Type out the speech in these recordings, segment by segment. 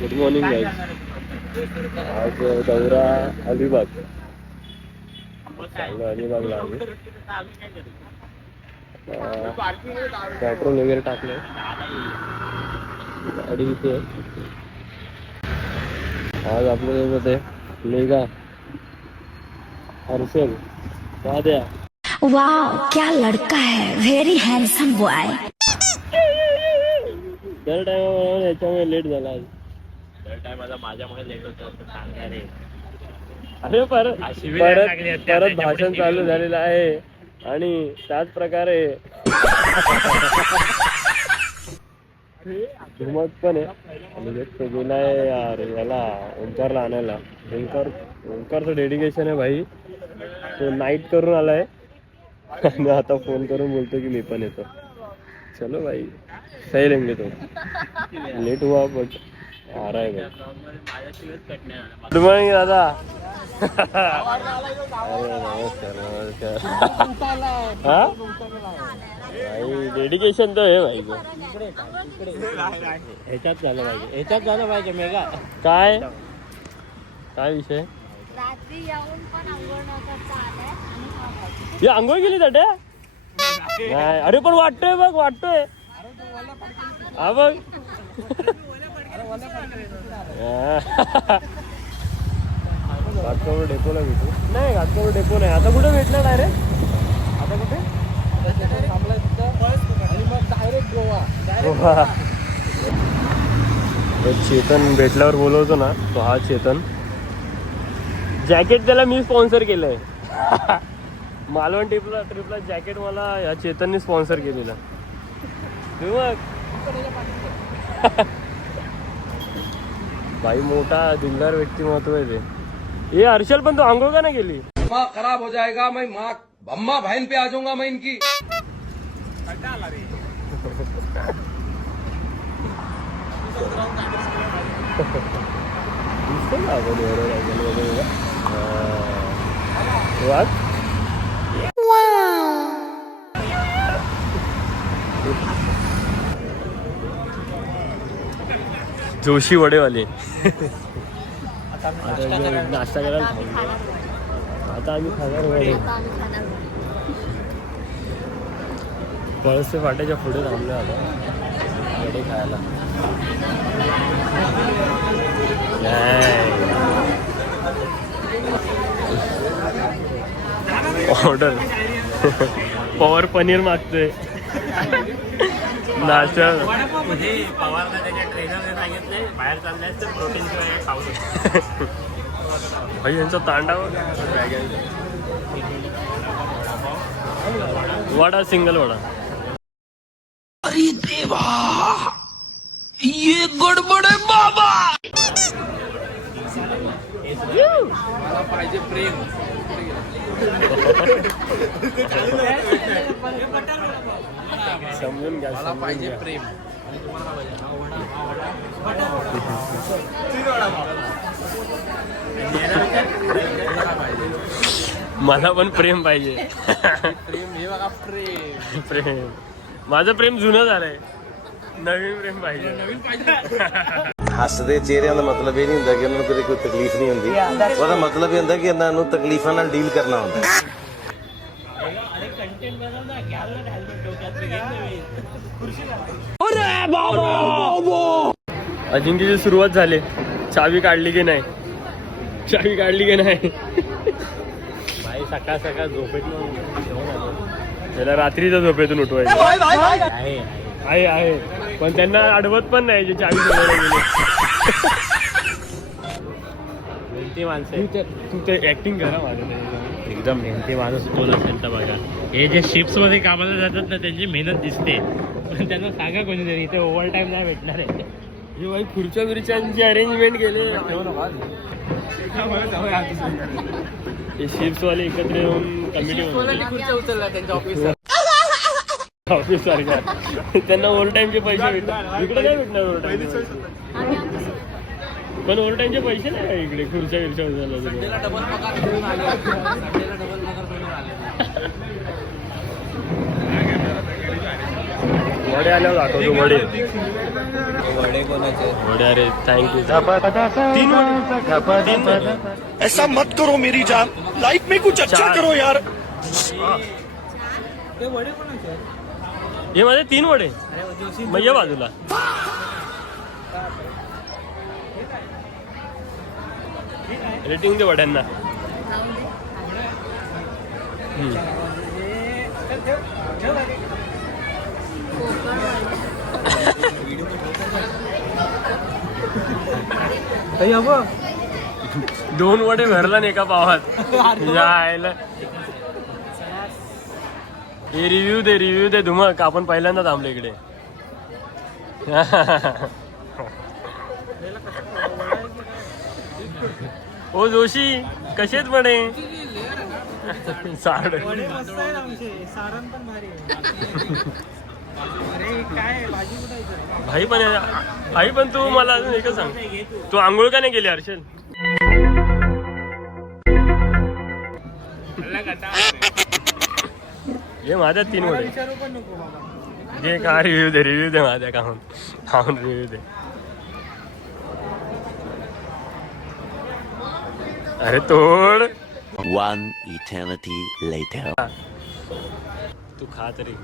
Good morning guys. आज दौरा अलिबाग चाललो अलिबागला आम्ही. पेट्रोल वगैरे टाकले, गाडी इथे. आज आपल्यासोबत आहे मेघा, हर्षल, साध्या. वाह क्या लड़का है, वेरी हैंडसम बॉय. दर टाइम याच्यामुळे लेट झाला आज. दर टायमाला माझ्यामुळे लेट होतं असं सांगा रे. अरे परत भाषण चालू झालेलं आहे आणि त्याच प्रकारे झुमत पण आहे. आणि तो गेलाय यार याला ओंकारला आणायला. ओंकारचं डेडिकेशन आहे भाई. तो नाईट करून आलाय आणि आता फोन करून बोलतो की मी पण येतो. चलो भाई सही लेंगे. तो लेट हुआ बट आ रहा है. गुड मॉर्निंग दादा. नमस्कार नमस्कार. हा भाई डेडिकेशन तो आहे भाई. ह्याच्यात झालं पाहिजे मेघा. काय काय विषय. रात्री येऊन पण अंघोळ नव्हता चालत आणि हे आंघोळ गेली ताटे. नाही अरे पण वाटतोय बघ वाटतोय. हा बघ घाटकोपर डेपोला भेटू. नाही घाटकोपर डेपो नाही. आता कुठे भेटणार डायरेक्ट. आता कुठे डायरेक्ट गोवा. चेतन भेटल्यावर बोलवतो ना तो हा चेतन. जॅकेट त्याला मी स्पॉन्सर केलंय. मालवण ट्रिपला जॅकेट मला या चेतनने स्पॉन्सर केलेलं. मग भाई मोठा दिलदार व्यक्तिमत्व आहे ते. ये हर्षल पण तो आंघोळ का नाही गेली. खराब हो जाएगा. मैं माँ अम्मा बहन पे आ जाऊंगा मैं इनकी. जोशी वडेवाले. नाश्ता करायला थांबलो. आता आम्ही खाणार वडे. पळसे फाट्याच्या पुढे थांबलो आता वडे खायला. ऑर्डर. पवार पनीर मागतोय. नाश्ता म्हणजे पवारला त्याच्या ट्रेनरने सांगितलंय बाहेर चालल्यास तर प्रोटीन शिवाय खाऊ शकतो. भाई यांचा तांडावर वडा सिंगल वडा. अरे देवा ये गडबड आहे बाबा. मला पाहिजे प्रेम. समजून घ्या. मला पाहिजे प्रेम. मला पण प्रेम पाहिजे. प्रेम हे बघा प्रेम. प्रेम माझं प्रेम जुनं झालंय. नवीन प्रेम पाहिजे. ਹੱਸਦੇ ਚਿਹਰਿਆਂ ਦਾ ਮਤਲਬ ਇਹ ਨਹੀਂ ਹੁੰਦਾ ਕਿ ਉਹਨਾਂ ਨੂੰ ਕਦੇ ਕੋਈ ਤਕਲੀਫ ਨਹੀਂ ਹੁੰਦੀ. ਉਹਦਾ ਮਤਲਬ ਇਹ ਹੁੰਦਾ ਕਿ ਇਹਨਾਂ ਨੂੰ ਤਕਲੀਫਾਂ ਨਾਲ ਡੀਲ ਕਰਨਾ ਹੁੰਦਾ. अजिंक्यची सुरुवात झाली. चावी काढली की नाही. चावी काढली की नाही. भाई सकाळ सकाळ झोपेतून त्याला रात्रीच्या झोपेतून उठवायचं आहे. पण त्यांना अडवत पण नाही जे चावी सोडायला गेले. मेहनती माणसं तू ते ऍक्टिंग करा माझं. एकदम मेहनती माणूस कोण असेल तर बघा. हे जे शिप्स मध्ये कामाला जातात ना त्यांची मेहनत दिसते. पण त्यांना सांगा कोणीतरी इथे ओव्हर टाईम नाही भेटणार आहे. हे भाई खुर्च्या बिरच्यांची अरेंजमेंट केले. हे शिप्स वाले एकत्र येऊन कमिटी ऑफिस सारखा. त्यांना ओव्हर टाईमचे पैसे भेटतात. इकडे काय भेटणार ओव्हर टाईम. पण ओव्हर टाईमचे पैसे नाही का इकडे. खुर्च्या बिरच्या डबल पगार करून आले. डबल पगार करून आले. वडे आल्यावर दाखवतो वडे. वडे अरे थँक्यू. ऐसा मत करो मेरी जान, लाइफ में कुछ अच्छा करो यार. हे माझे 3 वडे मग ये बाजूला. रेटिंग दे वड्यांना. दोन वडे भरला नाही एका पावात. जायला हे रिव्ह्यू दे धुमक. आपण पहिल्यांदा थांबलो इकडे. ओ जोशी कसेच वडे. साड भाई पण तू मला अजून एकच सांग, तू आंघोळ का नाही केली हर्षल? हे माझ्या 3 वडे जे का रिव्ह्यू दे माझ्या खाऊन रिव्ह्यू दे. अरे तोड. One eternity later. तू खा तरी.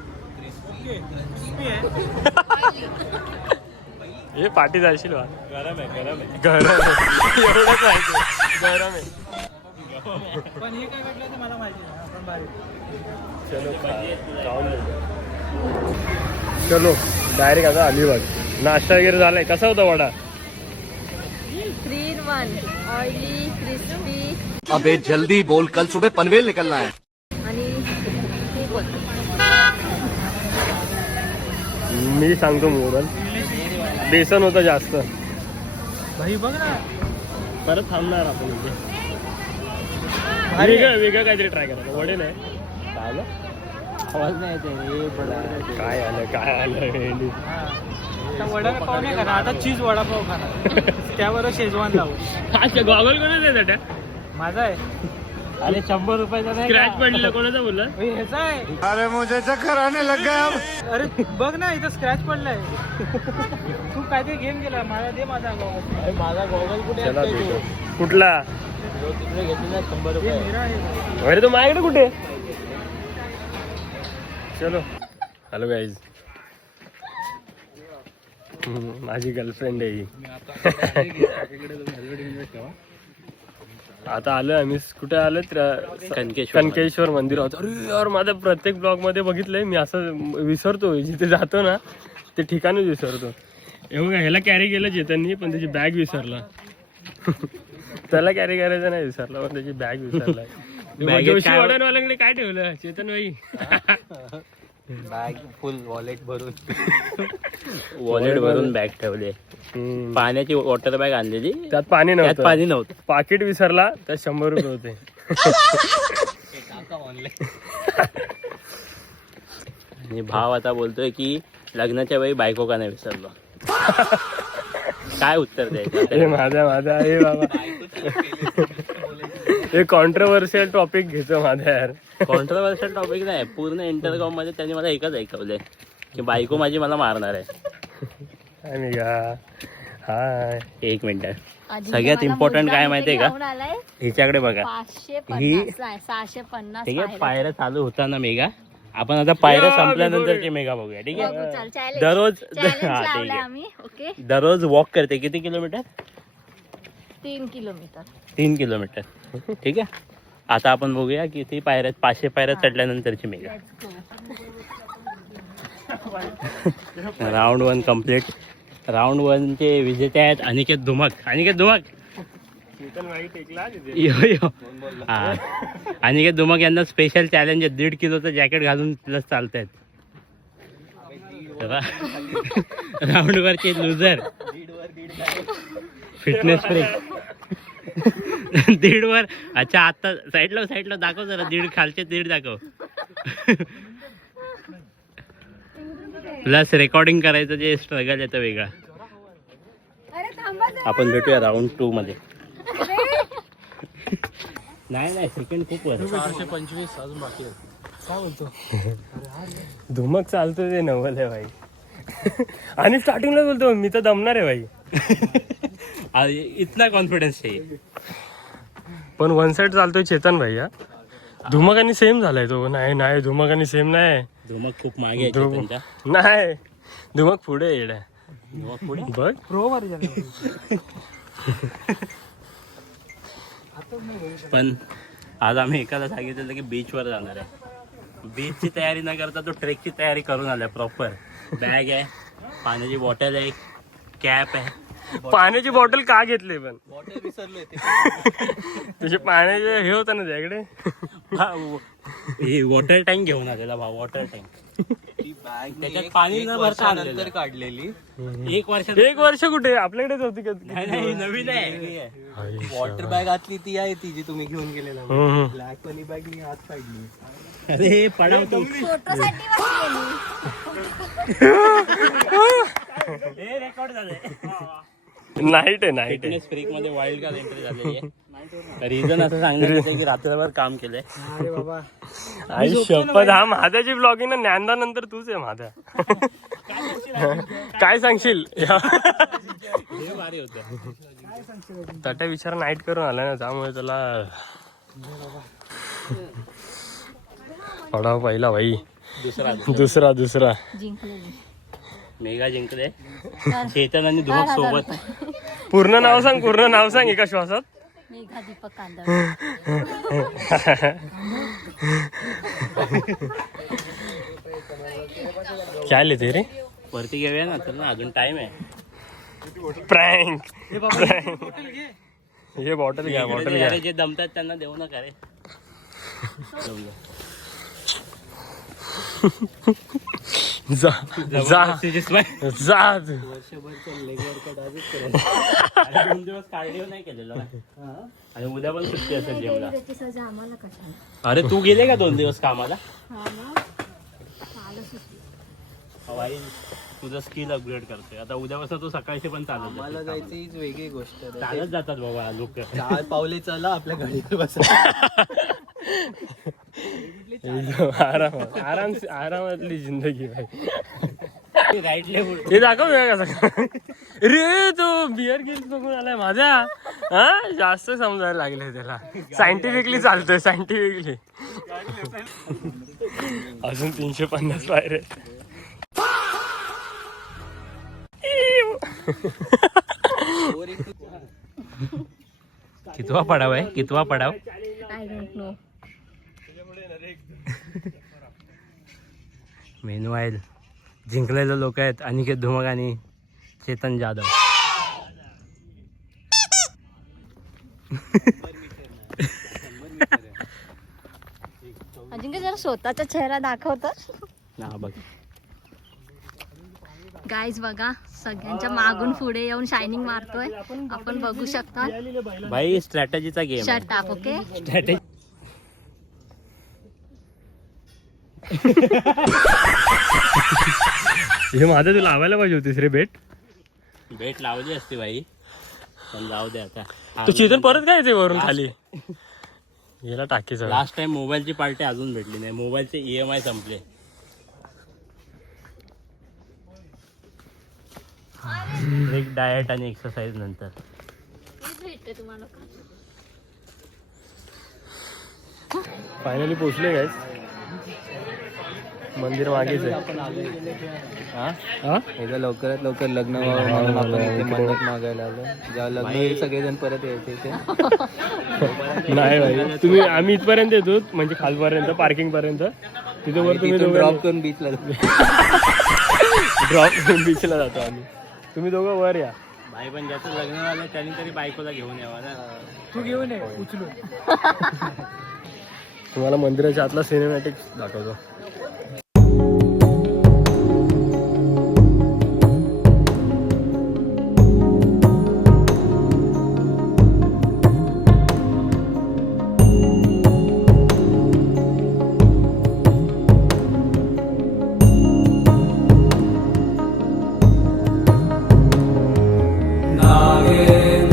हे पाठी जाशील वा. गरम आहे एवढंच माहिती. गरम आहे. चलो खाऊन चलो डायरेक्ट आता अलिबाग. नाश्ता वगैरे झालाय. कसा होता वडा? 3 in 1 ऑइली क्रिस्पी अबे जल्दी बोल, कल सुबह पनवेल निकलना है. आणि ठीक होतं. मी सांगतो मोरल. बेसन होतं जास्त. भाई बघ ना, परत थांबणार आपण इथे. वेगळं काहीतरी ट्राय करा. वडे नाही काय आलं? आवाज नाही येते. काय आलं वडापाव नाही खाणार आता, चीज वडापाव खाणार. त्यावर शेजवान लावू. गॉगल कोणाचा आहे त्या? माझा आहे. अरे 100 रुपयाचा नाही. स्क्रॅच पडलेला कोणाचा बोलला? ह्याचा आहे. अरे मुझे चक्कर आने लग गया. अरे बघ ना, इथं स्क्रॅच पडलाय. तू काहीतरी गेम केला. मला दे माझा गॉगल. माझा गॉगल कुठे चला भेटू. कुठला? तिकडे घेतलेला 100 रुपये. अरे तो माझ्याकडे कुठे? चलो. हॅलो गाईज, माझी गर्लफ्रेंड आहे ही. आता आलोय आम्ही. कुठे आलो? कनकेश्वर मंदिरात. अरे यार, माझ्या प्रत्येक ब्लॉग मध्ये बघितलंय मी. असं विसरतो जिथे जातो ना ते ठिकाणच विसरतो. एवढं ह्याला कॅरी केलं चेतननी, पण त्याची बॅग विसरला. त्याला कॅरी करायचं नाही विसरला, पण त्याची बॅग विसरला. वाल्यांकडे काय ठेवलं चेतन भाई? बॅग फुल वॉलेट भरून बॅग ठेवले. पाण्याची वॉटर बॅग आणलेली, त्यात पाणी नव्हतं. पाकिट विसरला, त्यात 100 रुपये होते. आणि भाव आता बोलतोय की लग्नाच्या वेळी बायको का नाही विसरलो. काय उत्तर द्यायचं? माझा हे बाबा, हे कॉन्ट्रोवर्शियल टॉपिक घेतो माझा यार. कॉन्ट्रोवर्शियल टॉपिक नाही. पूर्ण इंटरकॉम मध्ये त्यांनी मला एकच ऐकवलंय की बायको माझी मला मारणार आहे. आणि हाय, एक मिनिट. सगळ्यात इम्पॉर्टंट काय माहितीये का? हिच्याकडे बघा. 650 ठीक आहे, पायऱ्या चालू होता ना मेगा. आपण आता पायऱ्या संपल्यानंतरची मेगा बघूया. ठीक आहे. दररोज वॉक करते. किती किलोमीटर? 3 किलोमीटर. 3 किलोमीटर. ठीक आहे. आता आपण बघूया किती पायऱ्या. 500 पायऱ्या चढल्यानंतरची मेगा. Round 1 complete. राऊंड 1 चे विजेते आहेत अनिकेत धुमक. यो हा, अनिकेत धुमक यांना स्पेशल चॅलेंज आहे. 1.5 किलोचं जॅकेट घालून प्लस चालतायत. राऊंड वरचे लुझर फिटनेस फ्रीक. 1.5 वर. अच्छा, आता साईडला दाखव जरा. 1.5 खालचे 1.5 दाखव. प्लस रेकॉर्डिंग करायचं जे स्ट्रगल येतं वेगळा. आपण भेटूया राऊंड 2 मध्ये. नाही सेकंड खूप वर. 425 अजून बाकी आहे. काय बोलतो? धुमक चालतो ते नवल आहे भाई. आणि स्टार्टिंगला बोलतो मी तर दमणार आहे भाई. इतना कॉन्फिडन्स आहे. पण वन साइड चालतोय चेतन भाई. हा धुमक आणि सेम झालाय तो. नाही धुमक आणि सेम नाही. धुमक खूप मागे आहे चेतनच्या. नाही धुमक पुढे येड्या. धुमक पुढे बघ पण आज आम्ही एकाला सांगितलेलं की बीचवर जाणार आहे. बीचची तयारी न करता तो ट्रेकची तयारी करून आलाय. प्रॉपर बॅग आहे, पाण्याची बॉटल आहे, कॅप आहे. पाण्याची बॉटल का घेतली पण तुझे पाण्याचे हे होतं ना त्याकडे. हे वॉटर टँक घेऊन आलेला भाऊ. वॉटर टँक त्याच्यात पाणी न भरता नंतर काढलेली. एक वर्ष कुठे आपल्याकडेच होती का? नाही नवीन आहे. वॉटर बॅग आतली ती आहे ती जी तुम्ही घेऊन गेलेला ब्लॅक वाली बॅग मी आज काढली. अरे पडाव तू. फोटोसाठी रेकॉर्ड झालंय. नाईट आहे. फिटनेस फ्रीक मध्ये वाईल्ड कार्ड एंट्री झालेली आहे. रिझन असं सांगण्यात येतं की रात्रभर काम केलंय. अरे बाबा आई शपथ. हा महाद्याची ब्लॉगिंग ना ज्ञानदा नंतर तूच आहे महाद्या. काय सांगशील? हे भारी होतं. तट्या विचार नाईट करून आला ना त्यामुळे त्याला पडाव पहिला भाई. दुसरा जिंकलेली. मेगा जिंकले. चेतन आणि धुमक सोबत. पूर्ण नाव सांग एका श्वासात. मेघा दीपक कांदळ. काय लिहिते रे? वरती घेऊया ना तर ना अजून टाइम आहे. प्रँक. हे बॉटल घ्या. जे दमतात त्यांना देऊ नका रे. जा. वर्षभर 2 दिवस कार्डिओ नाही केलेला आणि उद्या पण सुट्टी असेल जिमला. त्याची सजा आम्हाला कशाला? अरे तू गेले का 2 दिवस कामाला? हा मग कालच सुट्टी. हवाई तुझं स्किल अपग्रेड करतोय आता. उद्यापासून तू सकाळशी पण चालत मला जायची हीच वेगळी गोष्ट आहे. चालत जातात बाबा लोक. 4 पावले चला आपल्या गाडीवर बसा. आरामातली जिंदगी भाई. राईट लेफ्ट हे दाखव कसं रे. तो बिअर गिल्स बघून आलाय माझ्या. हा जास्त समजायला लागले त्याला. सायंटिफिकली चालतोय. सायंटिफिकली अजून 350 पायरे. कितवा पडाव आहे? कितवा पडाव? I don't know. मेनू आहे. जिंकलेले लोक आहेत अनिकेत धुमक आणि चेतन जाधव. अजिंक्य जरा स्वतःचा चेहरा दाखवतात. ना बघ गाईज बघा सगळ्यांच्या मागून पुढे येऊन शायनिंग मारतोय. आपण बघू शकता. भाई स्ट्रॅटेजीचा game. Shut up. Okay strategy. हे माझं तू लावायला पाहिजे होतीस रे बेट लावली असती भाई पण जाऊ दे आता. तो चेतन परत काय येते वरून खाली. याला टाकीचं. लास्ट टाइम मोबाईलची पार्टी अजून भेटली नाही. मोबाईलचे EMI संपले. एक डाएट आणि एक्सरसाइज नंतर. भेटते तुम्हाला. फायनली पोहोचले गाईस. मंदिर मागेच आहे. एकदा लवकरात लवकर लग्न व्हावं म्हणून आपण इथे मदत मागायला आलो. जेव्हा लग्न होईल सगळेजण परत यायचे इथे. नाही भाई तुम्ही आम्ही इथपर्यंत येतो म्हणजे खालपर्यंत पार्किंग पर्यंत. तिथे वर तुम्ही ड्रॉप करून बीचला बीचला जातो आम्ही. तुम्ही दोघं वर या. भाई पण ज्याचं लग्न झालं त्यांनी तरी बायकोला घेऊन यावा ना. तू घेऊन ये उचलून. तुम्हाला मंदिराच्या आतला सिनेमॅटिक दाखवतो.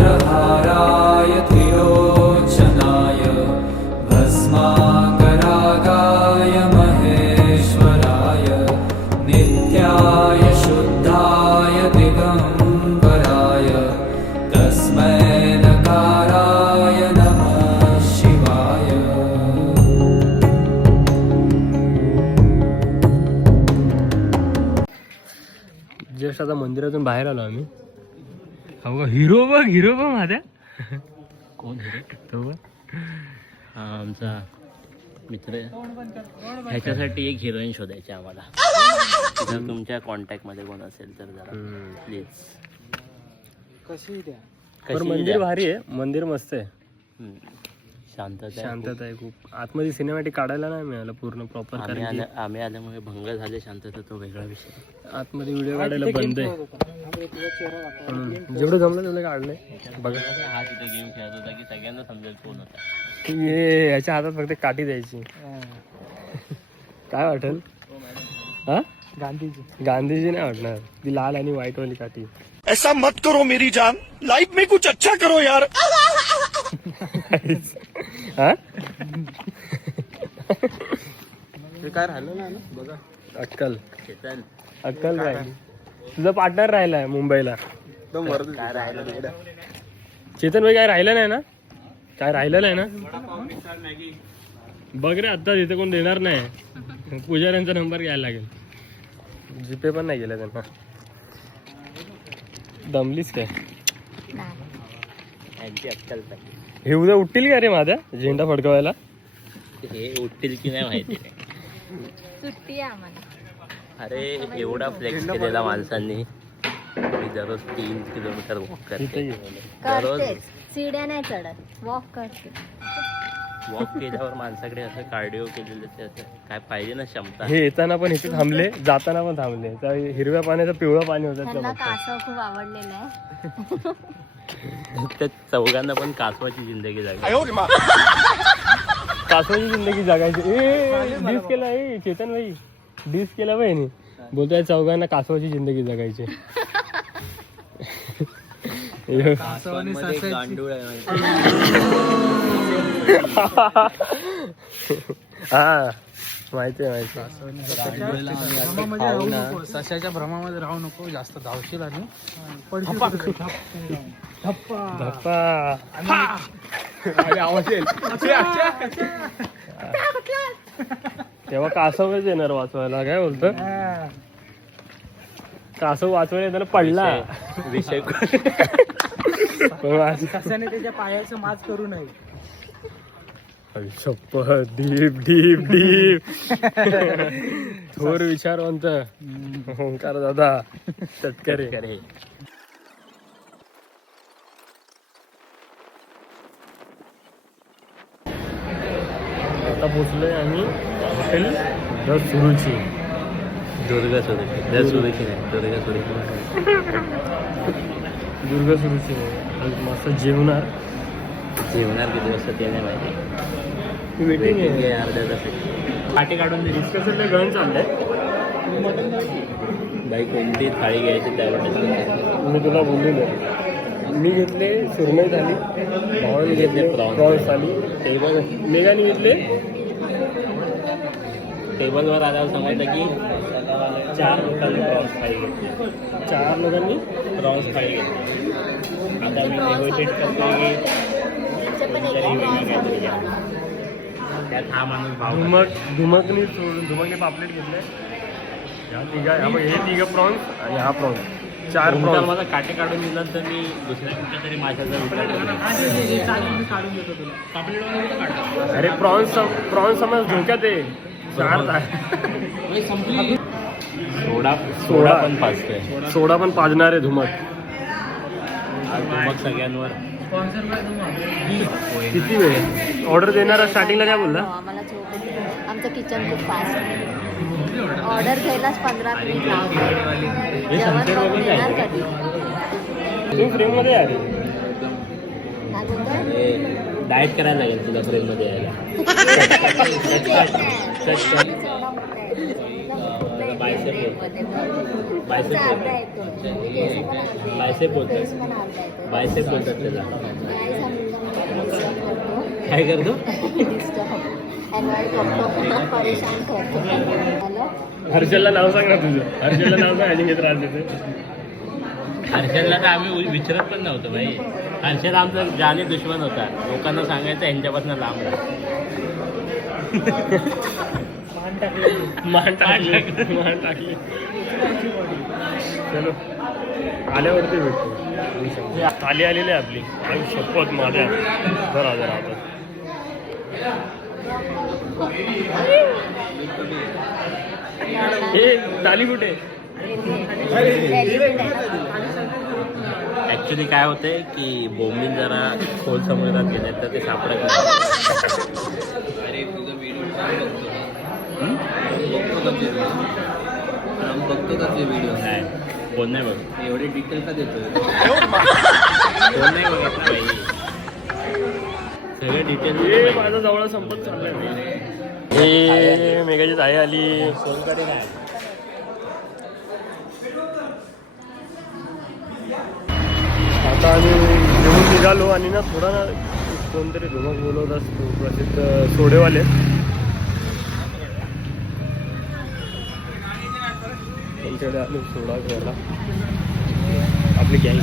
नागेन्द्रहाराय त्रिलोचनाय भस्माकरागाय महे जस्ट आता मंदिरातून बाहेर आलो आम्ही. हो हिरो बघ माझ्या. कोण तो बघ. हा आमचा मित्र आहे. ह्याच्यासाठी एक हिरोईन शोधायची आम्हाला. जर तुमच्या कॉन्टॅक्ट मध्ये कोण असेल तर जरा प्लीज. कशी द्या. पण मंदिर भारी आहे. मंदिर मस्त आहे. शांतता आहे खूप. आतमध्ये सिनेमॅटिक काढायला नाही मिळालं पूर्ण प्रॉपर. आम्ही आल्यामुळे भंग झाले शांतता, तो वेगळा विषय. आतमध्ये व्हिडिओ काढायला बंद आहे. जेवढं जमलं तेवढं काढलंय. बघा हा तिथे गेम खेळत होता की सगळ्यांना समजेल कोण होता. याच्या हातात फक्त काठी द्यायची. काय वाटेल? हा गांधीजी नाही वाटणार. ती लाल आणि व्हाईट वाली काठी. ऐसा मत करो मेरी जान, लाइफ में कुछ अच्छा करो यार. हा ते काय राहिलं ना बघा. अक्कल चेतन राहिली. तुझा पार्टनर राहिलाय मुंबईला. काय राहिलं तिकडे? चेतन भाई काय राहिलं नाही ना? काय राहिलं नाही ना? बघ रे आता तिथे कोण देणार नाही. पुजाऱ्यांचा नंबर घ्यायला लागेल. जीपे पण नाही गेला त्यांना. दमलीस काय? यांची अक्कल पाहिजे. हे उद्या उठतील का रे माझ्या झेंडा फडकवायला? हे उठतील की नाही माहिती नाही. सुट्टी आहे आम्हाला. अरे एवढा फ्लेक्स केलेला माणसांनी. मी दररोज 3 किलोमीटर वॉक करते. दररोज करतेच. सीड्या नाही चढत, वॉक करते. वॉक केल्यावर माणसाकडे असं कार्डिओ केलेलं ते असं काय पाहिजे ना क्षमता. हे येताना पण इथे थांबले, जाताना पण थांबले. त्या हिरव्या पाण्याचं पिवळं पाणी होतं. त्यांना कासव खूप आवडलेलं आहे. त्या चौघांना पण कासवाची जिंदगी जगायची. कासवाची जिंदगी जगायची. डिस केला चेतन भाई. डिस केला भाई. बोलतोय चौघांना कासवाची जिंदगी जगायची. गांडूळ आहे हा माहिती आहे. सशाच्या भ्रमामध्ये राहू नको. जास्त धावशील आणि धप्पा आवाज येईल. तेव्हा कासवच येणार वाचवायला. काय बोलतो? कासव वाचवायला येताना पडला. विषय कशाने त्याच्या पायाचं माज करू नये. शपथ. Deep deep deep. थोर विचारवंत ओंकार दादा तटकरे. आता पोचलोय आम्ही हॉटेल द सुरुची. दुर्गा सुरेखी नाही दुर्गा सुरुची. मस्त जेवणार किती वाजता ते नाही माहिती. वेटिंग आहे. अर्ध्या तासाची पाठी काढून दिली. डिस्कशनला गण चाललंय. बाई कोणती थाळी घ्यायची त्यावर मी तुला बोललेलो. मी घेतले सुरमई थाली, भावाने घेतले प्रॉन्स थाली, मेघाने घेतले. टेबलवर आल्यावर समजलं की 4 लोकांनी प्रॉन्स थाळी घेतली. 4 लोकांनी प्रॉन्स थाळी घेतली. आता मी नेगोशिएट करतो की त्यात हा माणूस भाव धुमकने पापलेट घेतले. हे 3 प्रॉन्स आणि हा प्रॉन्स. 4 प्रॉन्स. मला काटे काढून दिलं तर मी दुसऱ्या कुठल्या तरी माझ्याचा अरे प्रॉन्स समज धोक्यात आहे. 4 सोडा पण पाचतोय. सोडा पण पाजणार आहे धुमक. मग सगळ्यांवर किती वेळ ऑर्डर देणार? स्टार्टिंगला काय बोलला? आम्हाला झोप येते. आमचं किचन खूप फास्ट आहे. ऑर्डर घ्यायलाच 15 मिनिट लागतात. जेवण करून येणार कधी? तू फ्रेममध्ये आहे. काय बोलतोय? डाएट करायला लागेल तुला फ्रेममध्ये यायला. बायसेप बोलतात त्याला. काय करतो? हर्षलला नाव सांग ना तुझं. हर्षलला नाव सांग आणि त्रास देते. हर्षदला तर आम्ही विचारत पण नव्हतो भाई. हर्षद आमचा जाने दुश्मन होता. लोकांना सांगायचं यांच्यापासून लांब राहा. मान टाकली. चलो आल्यावरती भेटतो. थाली आलेली आहे आपली. आई शपथ माझ्या जरा जरा आता हे थाली कुठे? ऍक्च्युली काय होतंय की बोंबील जरा खोल समुद्रात गेले तर ते सापडत नाही. बघतो का ते व्हिडिओ? नाही कोण नाही बघ. एवढे डिटेल का देतोय? कोण नाही बघत ना भाई. सगळे डिटेल माझा जवळ संपत चाललाय. हे मेघाची ताई आली. सोनकडे काय आता आम्ही घेऊन निघालो आणि ना थोडा ना कोणतरी धुमक बोलवत असतो प्रसिद्ध सोडेवाले. त्यांच्याकडे आलो सोडा घ्यायला. आपली गँग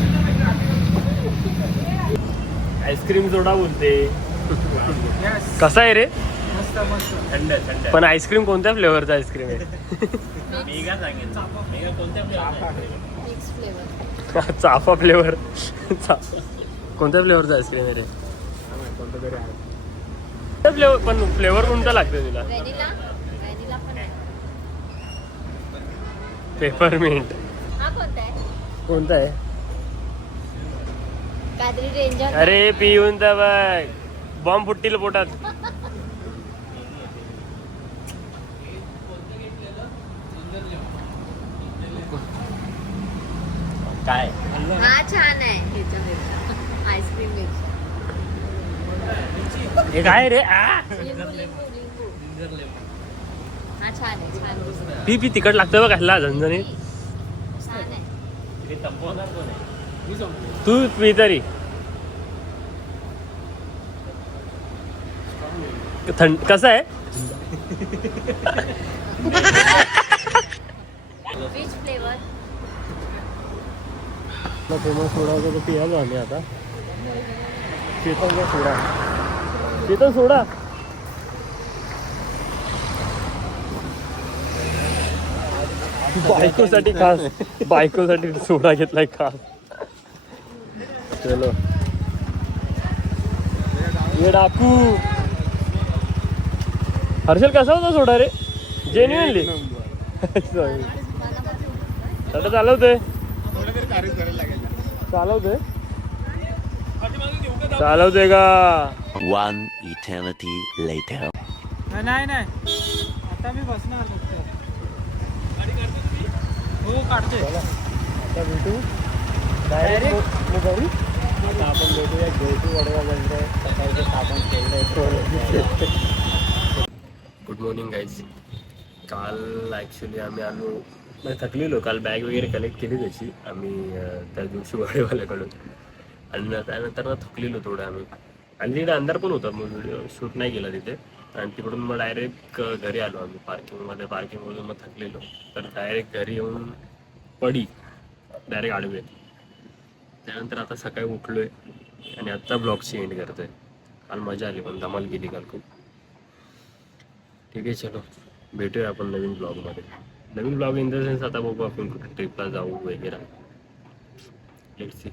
आईस्क्रीम सोडा बोलते. कसा आहे रे? थंड थंड. पण आईस्क्रीम कोणत्या फ्लेवरचा आईस्क्रीम आहे? मेगा सांगेल. मेगा कोणत्या फ्लेवर? Mix flavour. चाफा फ्लेवर. कोणत्या फ्लेवरचा आईस्क्रीम आहे रे? फ्लेवर पण फ्लेवर कोणता लागतो तुला? व्हॅनिला पण आहे. पेपरमिंट. हा कोणता आहे? कोणता आहे? काहीतरी रेंजर. अरे पिऊन तर बघ बॉम्ब फुटतील पोटात. काय हा छान आहे ह्याच्यापेक्षा आईस्क्रीम पेक्षा. हे काय रे? लिंबू. हा छान आहे. पी तिखट लागतं बघ ह्याला झणझणीत. छान आहे. ते संपवणार कोण आहे? तू पी तरी. थंड कसं आहे? Which flavour? फेमस सोडा होता तो पियालो आम्ही आता. चेतनचा सोडा. चेतन सोडा. बायकोसाठी खास. बायकोसाठी सोडा घेतलाय खास. चलो ये डाकू. हर्षल कसा होता सोडा रे? जेन्युअनली चालवते का? One eternity later. नाही आता मी बसणार फक्त. हो काढते. आता भेटू डायरेक्ट घरी. आता आपण भेटूया घेऊ वडवा गंज सकाळचे साबण खेळले. Good morning guys. काल ॲक्च्युली आम्ही आलो म्हणजे थकलेलो. काल बॅग वगैरे कलेक्ट केली त्याची आम्ही त्या दिवशी वाडेवाल्याकडून. आणि त्यानंतर ना थकलेलो थोडं आम्ही. आणि तिकडे अंधार पण होता मग व्हिडिओ शूट नाही केला तिथे. आणि तिकडून मग डायरेक्ट घरी आलो आम्ही. पार्किंगमधून मग थकलेलो तर डायरेक्ट घरी येऊन पडी डायरेक्ट आडवे. त्यानंतर आता सकाळी उठलोय आणि आत्ता ब्लॉगची एंड करतोय. काल मजा आली पण धमाल केली काल खूप. ठीक आहे चलो भेटूया आपण नवीन ब्लॉगमध्ये. नवीन ब्लॉग इन द सेन्स आता बघू आपण कुठे ट्रिपला जाऊ वगैरे. Let's see.